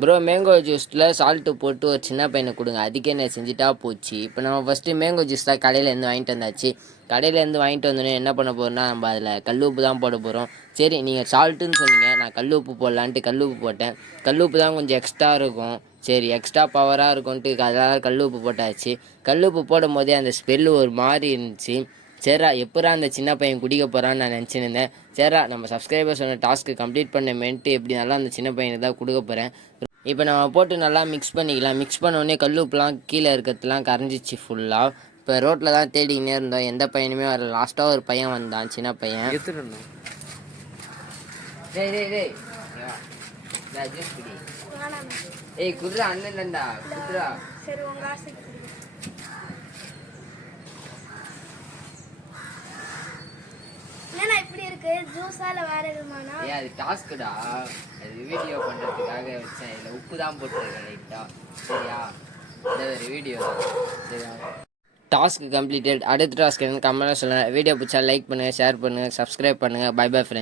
Bro mango ஜூஸில் salt போட்டு ஒரு சின்ன பையனை கொடுங்க, அதுக்கே என்ன செஞ்சுட்டா போச்சு. இப்போ நம்ம ஃபஸ்ட்டு மேங்கோ ஜூஸ் தான் கடையிலேருந்து வாங்கிட்டு வந்தாச்சு. கடையிலேருந்து வாங்கிட்டு வந்தோடனே என்ன பண்ண போகிறோம்னா, நம்ம அதில் கல் உப்பு தான் போட போகிறோம். சரி, நீங்கள் சால்ட்டுன்னு சொன்னீங்க, நான் கல் உப்பு போடலான்ட்டு கல் உப்பு போட்டேன். கல் உப்பு தான் கொஞ்சம் எக்ஸ்ட்ரா இருக்கும், சரி எக்ஸ்ட்ரா பவராக இருக்கும்ன்ட்டு அதனால் கல் உப்பு போட்டாச்சு. கல் உப்பு போடும் போதே அந்த ஸ்மெல்லு ஒரு மாதிரி இருந்துச்சு. சரிடா எப்படா அந்த சின்ன பையன் குடிக்க போகிறான்னு நான் நினச்சின்னு இருந்தேன். சரிடா நம்ம சப்ஸ்கிரைபர் சொன்ன டாஸ்க்கு கம்ப்ளீட் பண்ணமேன்ட்டு எப்படி நல்லா அந்த சின்ன பையனுக்கு தான் கொடுக்க போகிறேன். இப்போ நம்ம போட்டு நல்லா மிக்ஸ் பண்ணிக்கலாம். மிக்ஸ் பண்ணோடனே கல் உப்புலாம் கீழே இருக்கிறதுலாம் கரைஞ்சிச்சு ஃபுல்லாக. இப்போ ரோட்டில் தான் தேடிக்கினே இருந்தோம், எந்த பையனுமே வரல. லாஸ்ட்டாக ஒரு பையன் வந்தான், சின்ன பையன். டேய் டேய் டேய் ஜூஸ் குடி. ஏய் குடுறா, அண்ணன் தான்டா குடுறா. சரி உங்க ஆசைக்கு என்னண்ணா இப்படி இருக்கு, ஜூஸால வேற எதுமானா? ஏய் அது டாஸ்க்குடா, அது வீடியோ பண்ணுறதுக்காக வச்சேன். இதில் உப்பு தான் போட்டுருக்கேன் லைட்டாக, சரியா? இந்த ஒரு வீடியோ சரியா? Task completed. அடுத்த டாஸ்க் எனக்கு கமெண்ட்டாக சொல்லுங்கள். வீடியோ பிடிச்சா லைக் பண்ணுங்கள், ஷேர் பண்ணுங்கள், சப்ஸ்கிரைப் பண்ணுங்கள். Bye bye friends.